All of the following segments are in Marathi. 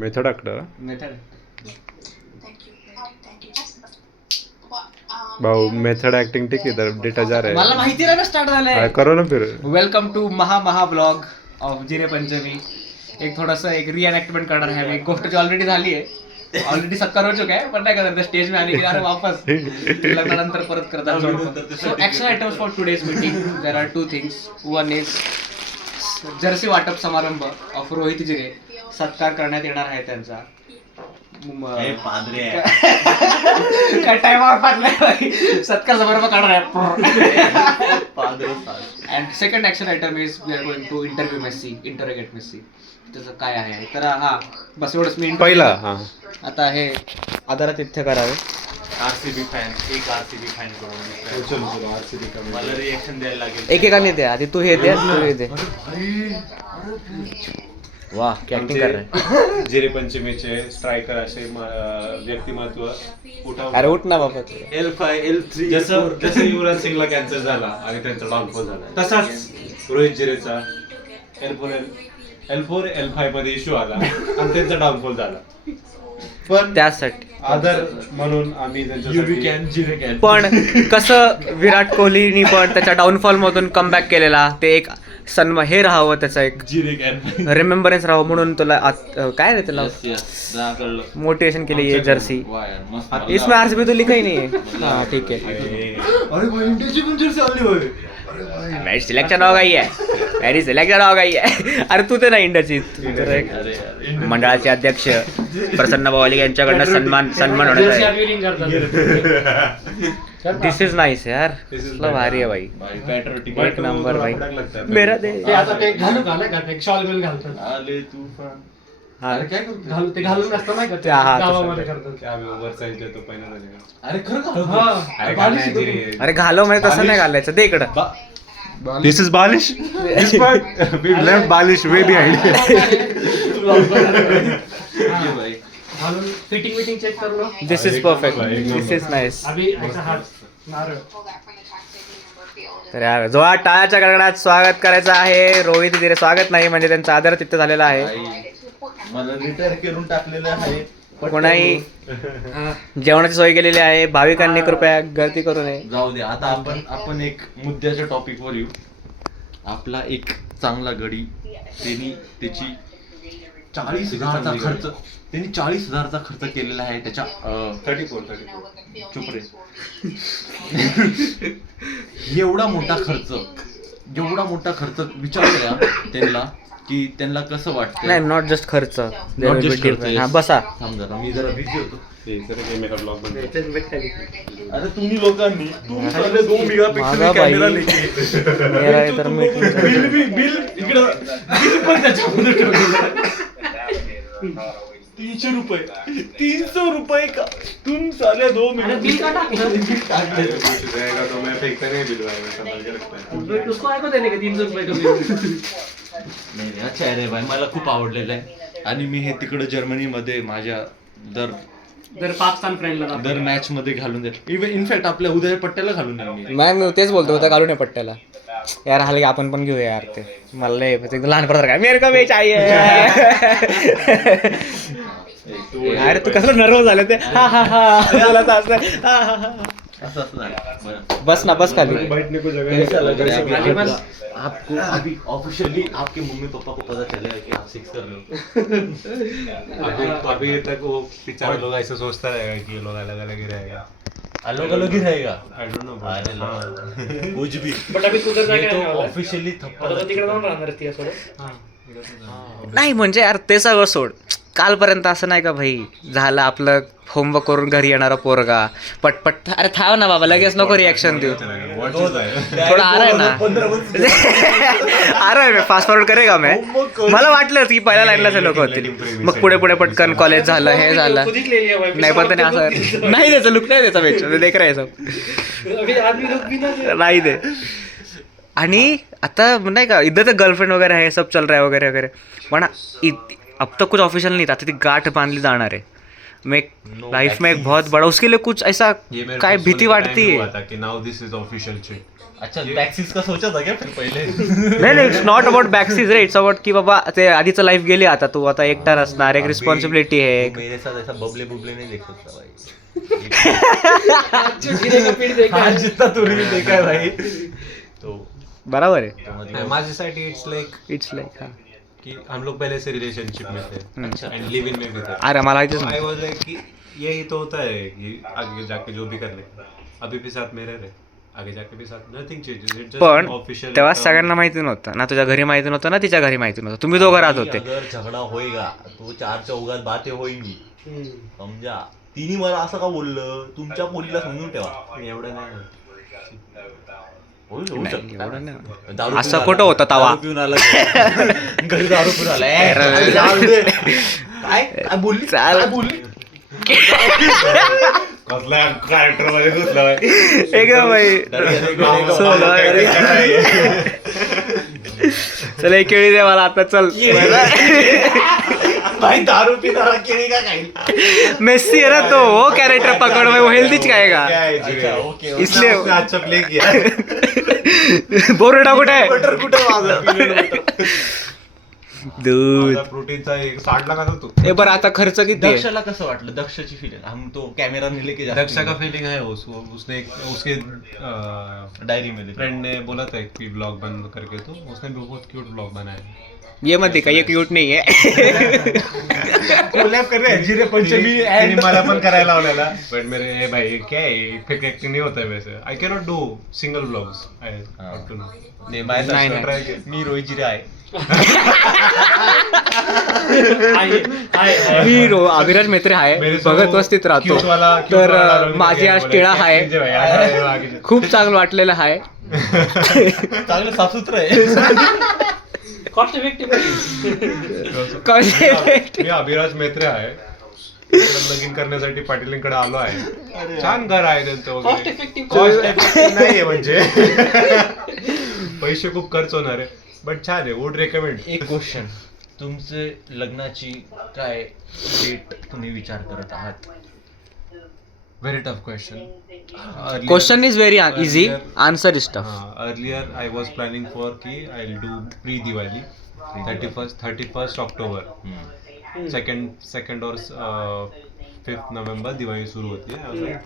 मेथड ॲक्टर मेथड भाऊ मेथड ॲक्टिंग ठीक आहे तर डेटा जा रहा मला माहिती नाही ना स्टार्ट झालंय. है करो ना फिर वेलकम टू महा ब्लॉग ऑफ जिरे पंचमी. एक थोडंसं एक रिएनॅक्टमेंट करणार आहे मी. एक गोष्ट जी ऑलरेडी झाली आहे, ऑलरेडी सत्कार हो चुका है, पण नाही करत स्टेज में आने के अरे वापस लग्नानंतर परत करतात. So action items for today's meeting there are 2 things. One is Jersey वाटप समारंभ ऑफ रोहित जिरे. सत्कार करण्यात येणार आहे त्यांचा. काय टाइम सत्कार समारंभ करणार आहे. And second action item is we are going to interview Messi, interrogate Messi. त्याचं काय आहे तर हा बस एवढंच मी पहिला हा आता हे आदरात इथे करावे. आरसीबी फॅन एक आरसीबी फॅन करून मला रिएक्शन द्यायला लागेल. एकेकाने द्या आधी. तू हे दे, तू हे दे. वाह क्या ऍक्टिंग कर रहा जिरे पंचमीचे स्ट्रायकर असे व्यक्तिमत्व अरे उठ ना बाबा. L5 L3 जसं युवराज सिंगला कॅन्सर झाला आणि त्यांचा डाऊनफॉल झाला तसाच रोहित जिरेचा L4 L5 मध्ये इश्यू आला आणि त्यांचा डाऊनफॉल झाला. पण त्यासाठी आदर म्हणून आम्ही त्यांच्यासाठी पण कसं विराट कोहलीनी पण त्याच्या डाऊनफॉल मधून कमबॅक केलेला, ते एक सन्मान हे राहावं, त्याचा एक रिमेंबरन्स राहावं म्हणून तुला काय रे त्याला मोटिवेशन केली ये जर्सी. इसमें आरसीबी तो लिखा ही नहीं है. हाँ ठीक है. मैच सिलेक्शन हो गई है, मेरी सिलेक्शन हो गई है. अरे तू ते ना इंडियाची मंडळाचे अध्यक्ष प्रसन्न बावाली यांच्याकडनं सन्मान होण्याचा आहे. दिस इज नाइस यार. भारी आहे भाई. एक नंबर भाई. मेरा दे आता ते घालू का नाही का ते शॉल बिल घालतात. आले तूफान. हा घालू ते घालून असतं नाही का ते हा, तसं. गावामध्ये करतात. अरे खरं हा, अरे घालो म्हणजे तसं नाही घालायचं. दे इकडं. दिस इज बालिश लेफ्ट बालिश वे घालून फिटिंग विटिंग चेक करू. This is perfect. This is nice. अभी ऐसा हात नारळ. तर यार जोरात टाळ्याच्या गडगडात स्वागत करायचं आहे रोहित जिरे. स्वागत नाही म्हणजे त्यांचा आदर तिथं झालेला आहे. मला रिटायर करून टाकलेलं आहे. कोणाही जेवणाची सोय केलेली आहे. भाविकांनी कृपया गर्दी करू नये. जाऊ दे. आता आपण एक मुद्द्याच्या टॉपिक वर येऊ. आपला एक चांगला गडी त्याची 40,000चा खर्च त्यांनी 40,000चा खर्च केलेला आहे त्याच्या 34 चुप रे. एवढा मोठा खर्च विचार करा त्यांना की त्यांना कसं वाटतं. नाही नॉट जस्ट खर्च. Not just खर्च. हा बसा. थांब जरा मी जरा बिझी होतो. ब्लॉग अरे तुम्ही लोकांनी साले 2 मेगापिक्सल माझा बाई. कॅमेरा लेके मेरा आहे तर मी बिल इकडं बिल पण त्याच्यामध्ये ठेवलेलं. 300 रुपये 300 रुपये का तुम साले 2 अरे बिल का टाकलं? तो मैं फेंकता नहीं बिलवाएगा संभाल के रखता है. उसको ऐकू देणे का 300 रुपये का बिल? नाही अच्छा आहे रे भाई. मला खूप आवडलेलं आहे आणि मी हे तिकडं जर्मनीमध्ये माझ्या जर पाकिस्तान फ्रेंडला दर मॅच मध्ये घालून देईल. इव्हन इनफॅक्ट आपल्या उदय पट्ट्याला घालून देईल मी. तेच बोलतो होता घालून पट्ट्याला. यार हलके आपण पण घेऊया यार. ते मला लय एकदम लहानपणा काय मेरे को बेच आई अरे तू कसं नर्वस झालं ते. हा हा हा बोला तर असं. हा हा हा. असं झालं. बरं. बस ना बस खाली. बैठने को जगह कैसा लग रहा है नहीं. अभी आपको अभी ऑफिशियली आपके मम्मी पापा को पता चलेगा कि आप सेक्स कर रहे हो. अभी तक वो पिक्चर लोग ऐसे सोचता रहेगा कि ये लोग अलग अलग ही रहेगा. अलग अलग ही रहेगा. I don't know. अरे ला. कुछ भी. बट अभी तू जर ये तो जागा ऑफिशियली थप्पा तिकडे जाऊन राहणार ती सोडत. नाही म्हणजे यार ते सगळं सोड. कालपर्यंत असं नाही का भाई झालं आपलं होमवर्क करून घरी येणारा पोरगा पटपट. अरे थांब ना बाबा लगेच नको रिॲक्शन देऊ. थोडा आ रहा है ना. आ रहा है. फास्ट फॉरवर्ड करेगा मैं. मला वाटलं की पहिल्या लाईनलाच लोक होतील. मग पुढे पुढे पटकन कॉलेज झालं हे झालं. नाही पण त्याने असं नाही द्यायचं लुक नाही द्यायचा बेच देख रहा नाही दे. आणि आता नाही का इधर तर गर्लफ्रेंड वगैरे आहे सब चल रहा है वगैरे वगैरे. पण अब तक कुछ ऑफिशियल नाही. आता ती गाठ बांधली जाणार आहे में लाइफ में एक बहुत बड़ा, उसके लिए कुछ ऐसा ये मेरे काय को भीती सोने का वाटती time है. हुआ था कि now this is official shit. अच्छा टॅक्सीज का सोचा था क्या फिर पहिले नाही इट्स नॉट अबाउट बॅकसीज रे, इट्स अबाउट की बाबा ते आधीचं लाईफ गेली, आता तू आता एकटा असणार, एक रिस्पॉन्सिबिलिटी आहे. तू मेरे साथ ऐसा बबले बुबले नहीं देख सकता भाई. आज जितना तूने भी देखा है भाई तो बराबर आहे. तो माझ्यासाठी इट्स लाइक इट्स लाईक कि हम लोग पहले से रिलेशनशिप में थे एंड लिव इन में भी थे. अरे मला इथेच आई वाज लाइक कि यही तो होता है कि आगे जाके जो भी कर ले, अभी भी साथ में रह रहे, आगे जाके भी साथ, नथिंग चेंजेस. इट्स पण जस्ट ऑफिशियल. तेव्हा सगळ्यांना माहिती नव्हतं ना, तुझ्या घरी माहिती नव्हतं ना, तिच्या घरी माहिती नव्हतं, तुम्ही दोघं राहत होते. अगर झगडा होएगा तो चार चौघात बातें होईगी समजा. तिने मला असं का बोललं, तुमच्या मुलीला समजून ठेवा. एवढं नाही. होऊ शकतं. एवढं नाही. दारू असं पिऊन कुठं आला. होतं तवा? दारू पिऊन आला घरी दारू पिऊन आला. जाऊ दे. काय बोलली चाल. काय बोलली कसला कॅरेक्टर मध्ये घुसला भाई. एकदम भाई चल एक केळी दे मला आता, चल. भाई दारू पिणारा केळी का काही. मेस्सी है ना तो, वो कैरेक्टर पकड़ में वो हेल्दीच खाएगा. क्या है जी? अच्छा ओके इसलिए उसने अच्छा प्ले किया. बोरडा कुठे आहे? बटर कुठं माझं. दूध. प्रोटीनचा एक 60 लाख होता तू. ए बरं आता खर्च किती आहे? दक्षला कसं वाटलं, दक्षची फीलिंग. हम तो कॅमेरा नेले की दक्षा का फीलिंग है उसने उसके डायरी में फ्रेंड ने बोला था कि ब्लॉग बंद करके, तो उसने भी बहुत क्यूट ब्लॉग बनाया. ये मत देखा, ये क्यूट नहीं है. कोलॅब कर रहे हैं जिरे पंचमी त्यांनी मला पण करायला लावलेला, बट मेरे हे भाई क्या है इफेक्ट एक्टिंग नहीं होता है वैसे. I can not do single blogs. I have to no. नाही माझ्या नाही, सासूला नाही. try केलं. मी रोहित जिरे आहे. मी अभिराज मेत्रे आहे, भगत वस्तीत राहतो. तर माझी आज टिळा आहे, खूप चांगलं वाटलेलं आहे. चांगलं सासूत्र आहे. Cost effective. मी अभिराज मेत्रे आहे, लगीन करण्यासाठी पाटीलींकडे आलो आहे. छान घर आहे त्यांचं कॉस्ट वगैरे. इफेक्टिव्ह. कॉस्ट इफेक्टिव्ह नाहीये म्हणजे पैसे खूप खर्च होणार आहे, बट छान आहे. Would recommend. एक क्वेश्चन, तुमचे लग्नाची काय डेट तुम्ही विचार करत आहात? Very tough question. Question is very easy, answer is tough. Earlier I was planning for की I will do pre Diwali 31st October. Second और 5th नवंबर दिवाली शुरू होती है.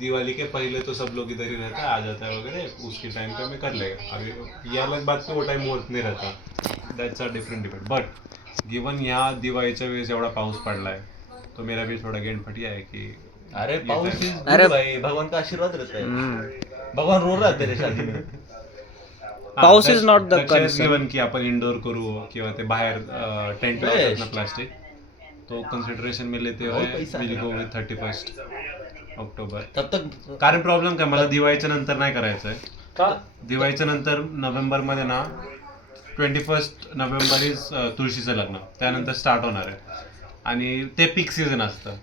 दिवाली के पहले तो सब लोग इधर ही रहता है, आ जाता है वगैरह, उसके टाइम पे मैं कर लेगा. अभी ये अलग बात कि वो टाइम होत नाही रहता, that's a different debate. But given यहाँ दिवाळीच्या वेळेस एवढा पाऊस पडलाय, तो मेरा भी थोड़ा गेंद फटिया है कि अरे पाऊस is अरे good भाई, भगवान का आशीर्वाद रहता है. भगवान रो रहा है तेरे शादी में. पाऊस is not the concern. Given की आपण इंडोर करू किंवा ते बाहेर टेंट लावतात ना प्लास्टिक, तो कन्सिडरेशन में लेते हुए पैसा will go with 31st October. तब तक कारण प्रॉब्लेम काय, मला दिवाळीच्या नंतर नाही करायचं आहे. का? दिवाळीच्या नंतर नोव्हेंबर मध्ये ना 21st नोव्हेंबर इज तुळशीचं लग्न, त्यानंतर स्टार्ट होणार आहे आणि ते पीक सीझन असतं.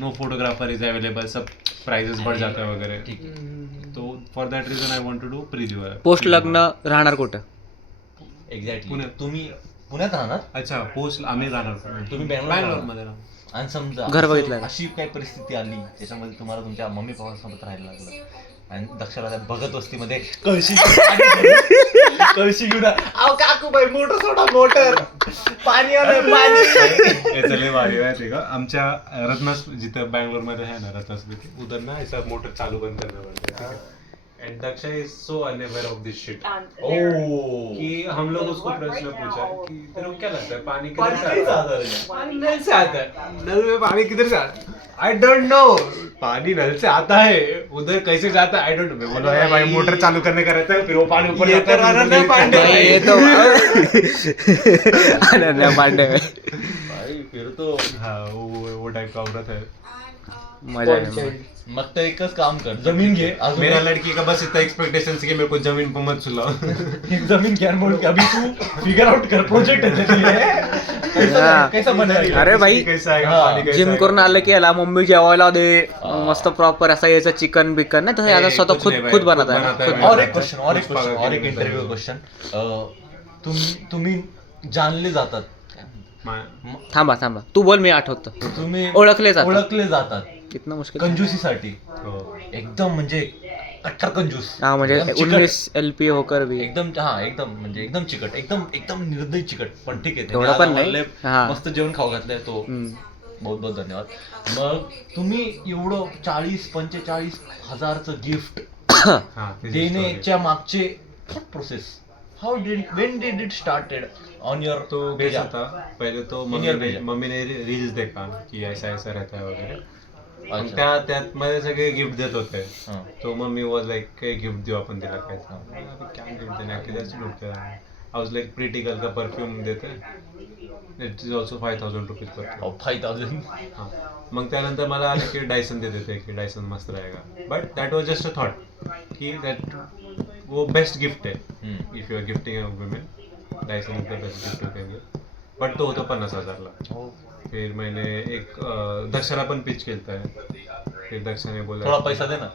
नो फोटोग्राफर इज अवेलेबल, सब प्राइजेस बढ़ जाते हैं वगैरह. तो for that reason I want to do pre Diwali. Post लग्न राहणार कुठं? एक्झॅक्टली पुण्यात. तुम्ही पुण्यात राहणार, अच्छा पोस्ट आम्ही राहणार. तुम्ही बँगलोर बँगलोरमध्ये राहणार. आणि समजा घर बघितलं का? अशी काही परिस्थिती आली त्याच्यामध्ये तुम्हाला तुमच्या मम्मी पप्पांसोबत राहायला लागलं आणि दक्षाला त्या भगत वस्तीमध्ये कळशी घेऊन आव काकू बाई मोटर सोडा, मोटर पाणी आलं पाणी. याचं लय भारी माहिती का, आमच्या रत्नास जिथं बँगलोर मध्ये आहे ना रत्नास्मृती, उधर ना ऐसा मोटर चालू बंद करना पड़ता है. End Daksha is so unaware of this shit कि हम लोग उसको प्रश्न पूछा कि तेरे को क्या लगता है पानी किधर से आता है? पानी नल से आता है. नल में पानी किधर से आता है? I don't know. पानी नल से आता है, उधर कैसे जाता है आई डोंट नो. मैं बोला है भाई मोटर चालू करने का रहता है, फिर वो पानी ऊपर जाता है. ये तो अनन्या पांडे भाई फिर तो हाँ वो टाइप का औरत है. मजा आहे. मग तर एकच काम कर, जमीन घे. अजून मेरा लड़की का बस इतना एक्सपेक्टेशन कि मेरे को जमीन पर मत सुलाओ. एक जमीन घ्या आणि बोल की अभी तू फिगर आउट कर प्रोजेक्ट हाँ. कैसा बनाएगा. अरे भाई, कैसा आएगा हाँ, पानी कैसा जिम आएगा? करून आलं की याला मम्मी जेवायला दे, मस्त प्रॉपर असं याचं चिकन बिकन नाही तसं याचा स्वतः कुछ नहीं खुद भाई, बनत आहे खुद ना, बनाता है खुद. भाई. और एक क्वेश्चन और एक इंटरव्यू क्वेश्चन, तुम्ही जानले जातात थांबा तू बोल, मी आठवतो. तुम्ही ओळखले जातात कितना मुश्किल. कंजूसीसाठी हो. एकदम म्हणजे कट्टर कंजूस. हा म्हणजे एकदम चिकट. 19 LP होकर भी एकदम म्हणजे एकदम चिकट, एकदम निर्दयी चिकट. पण ठीक आहे, एवढं त्यांनी पण आज नाही. आम्हाला हा. मस्त जेवण खाऊ घातलंय, तो बहुत बहुत धन्यवाद. मग तुम्ही एवढं 40-45 हजारचं गिफ्ट हा, त्याची story. देण्याच्या मागचे process, when did it started on your तो कैसा था, पहले तो Linear भेजा. मम्मी ने रील्स देखा की ऐसा ऐसा रहता है वगैरे. अच्छा. त्यात मध्ये सगळे गिफ्ट देत होते. हां. तो मम्मी वॉज लाईक काही गिफ्ट देऊ आपण तिला काय. क्या गिफ्ट देना किधर से लूटते हैं. I was like pretty girl का परफ्यूम देते. It is also 5,000 rupees perfume. 5,000. हां. मग त्यानंतर मला आलं की डायसन देते थे की डायसन मस्त रहेगा. But that was just a thought की दॅट वो बेस्ट गिफ्ट है if you are gifting a women. Dyson is the best gift you can give. But तो होता 50,000ला. फिर मैंने एक दक्षाला पण पिच केलता है. फिर दक्षा ने बोला थोडा पैसा दे ना.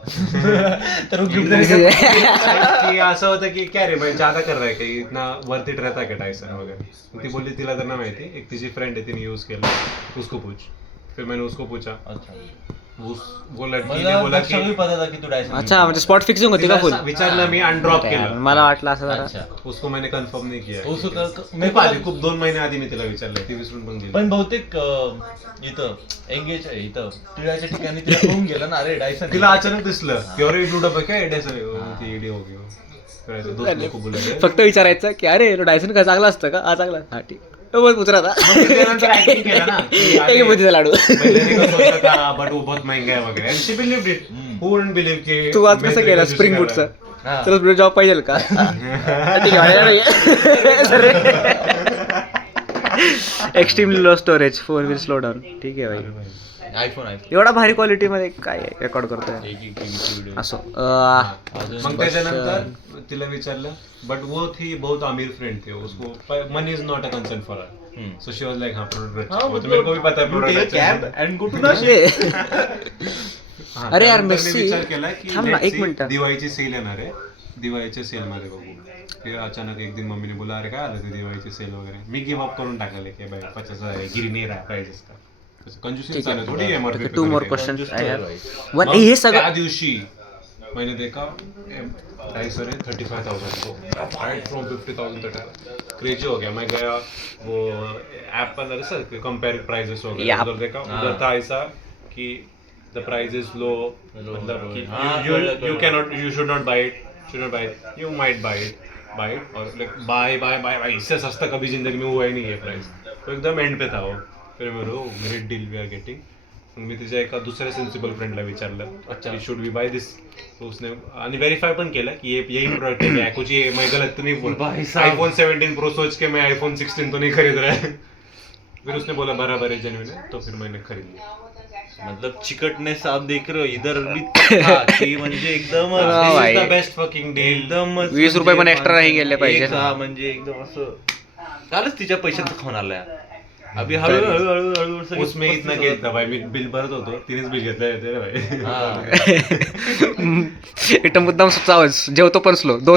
तर वो गिफ्ट देने की असं होतं की क्या रे भाई ज्यादा कर रहा है काही इतना वर्थ इट रहता है का डायसन वगैरे. ती बोलली तिला तर नाही माहिती, एक तिची फ्रेंड आहे तिने यूज केलं, उसको पूछ. फिर मैंने उसको पूछा. अच्छा. वो लड़की ने मला बोला लक्षात की भी पता था की तू डायसन. अच्छा म्हणजे स्पॉट फिक्सिंग होती का फुल. विचारलं मी आणि ड्रॉप केलं. मला वाटलं असं जरा. अच्छा. उसको मैंने कन्फर्म नहीं किया. मी खूप 2 महिने आधी मी तिला विचारलं, ती विसरून पण गेली. पण बहुतेक इथं एंगेज इथं टिळाच्या ठिकाणी तिला होऊन गेलं ना, अरे डायसन. तिला अचानक दिसलं की अरे डुडप आहे काय डायसन. ती इडी हो गई. फिर ऐसे दोस्त लोग को बोला फक्त विचारायचं की अरे डायसन का चांगला असतं का. हा चांगला. हा ठीक. बहुत उतरा था. त्यानंतर acting केलं ना की अरे, एक बुद्धीचा लाडू. पहिले नाही का सोचत था, but वो बहुत महंगा है वगैरे. And she believed it. Who wouldn't believe की तू आज मैं कसं तरी केलं कंजूसी स्प्रिंग करणार. बूटचं. तर तुला जॉब पाहिजे का. Extremely low storage, 4 will slow down. ठीक आहे भाई. आयफोन एवढा भारी क्वालिटी मध्ये काय रेकॉर्ड करतोय. व्हिडिओ. असो मग त्याच्यानंतर तिला विचारलं, बट वो थी बहुत अमीर फ्रेंड थी, उसको money is not a concern for her. So she was like हाँ प्रोडक्ट अच्छा, वो तो मेरे को भी पता है प्रोडक्ट कैब एंड गो टू नाशिक. अरे यार मी मेस्सी विचार केला की थांब ना let's एक see, मिनिट. दिवाळीची सेल येणार आहे, दिवाळीच्या सेल मध्ये बघू. फिर अचानक एक दिन मम्मीने बोला अरे काय आलं ते दिवाळीची सेल वगैरे. मी गिव्ह अप करून टाकले की भाई 50,000 गिरी नाही रहा प्राइजेस का. कंजूसी चालू थोडी MRP. 2 more questions I have. One मग हे सगळं त्या दिवशी मैंने देखा डायसन है 35,000 को राइट फ्रॉम 50,000 तक. क्रेजी हो गया. मैं गया वो ऐप पर सर कंपेयर प्राइजेस हो गया. उधर देखा, उधर था ऐसा कि द प्राइस इज लो, मतलब you can not, you should not buy it, you might buy it और लाइक बाय इससे सस्ता कभी जिंदगी में हुआ ही नहीं है प्राइस. तो एकदम एंड पे था वो. फिर मैं great deal we are getting. मी तिच्या एका दुसऱ्या सेन्सिबल फ्रेंडला विचारलं, अच्छा शुड वी बाय दिस. तो उसने आणि व्हेरीफाय पण केलं की ये यही प्रोडक्ट है, कुछ ये मैं गलत तो नहीं बोल. आईफोन 17 प्रो सोच के मैं आईफोन 16 तो नहीं खरीद रहा है. फिर उसने बोला बराबर है, जेन्युइन है. तो फिर मैंने खरीद लिया. मतलब चिकटनेस आप देख रहे हो इधर भी था की म्हणजे एकदम द बेस्ट फकिंग डील. एकदम 20 रुपये पण एक्स्ट्रा नाही गेले पाहिजे. म्हणजे एकदम असं कालच तिच्या पैशाचं खाऊन आलाय. अभी हळूहळू सगळं उसमें इतना घेतला भाई. मी बिल भरत होतो, तिनेच बिल घेतलं भाई. एकदम मुद्दाम जेवतो पण स्लो.